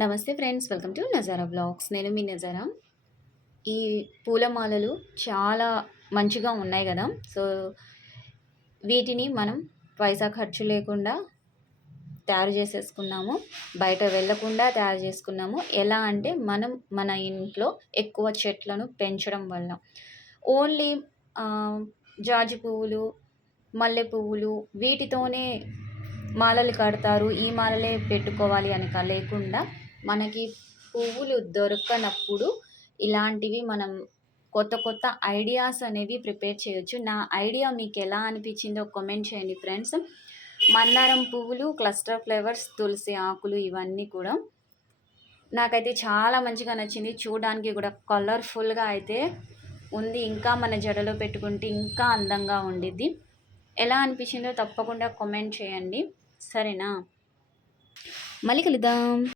నమస్తే friends welcome to Nazara blogs. నేను మీ నజారా. ఈ పూలమాలలు చాలా మంచిగా ఉన్నాయి కదా. సో వీటిని మనం పైసా ఖర్చు లేకుండా తయారు చేసేసుకున్నాము. బయట వెళ్ళకుండా తయారు చేసుకున్నాము. ఎలా అంటే మనం మన ఇంట్లో ఎక్కువ చెట్లను పెంచడం వల్ల. ఓన్లీ జాజి పువ్వులు మల్లె పువ్వులు వీటితోనే మాలలు కడతారు. ఈ మాలలే పెట్టుకోవాలి అని లేకుండా మనకి పువ్వులు దొరకనప్పుడు ఇలాంటివి మనం కొత్త కొత్త ఐడియాస్ అనేవి ప్రిపేర్ చేయొచ్చు. నా ఐడియా మీకు ఎలా అనిపించిందో కామెంట్ చేయండి ఫ్రెండ్స్. మందారం పువ్వులు క్లస్టర్ ఫ్లేవర్స్ తులసి ఆకులు ఇవన్నీ కూడా నాకైతే చాలా మంచిగా నచ్చింది. చూడడానికి కూడా కలర్ఫుల్గా అయితే ఉంది. ఇంకా మన జడలో పెట్టుకుంటే ఇంకా అందంగా ఉండిద్ది. ఎలా అనిపించిందో తప్పకుండా కామెంట్ చేయండి. సరేనా? మళ్ళీ కలుద్దాం.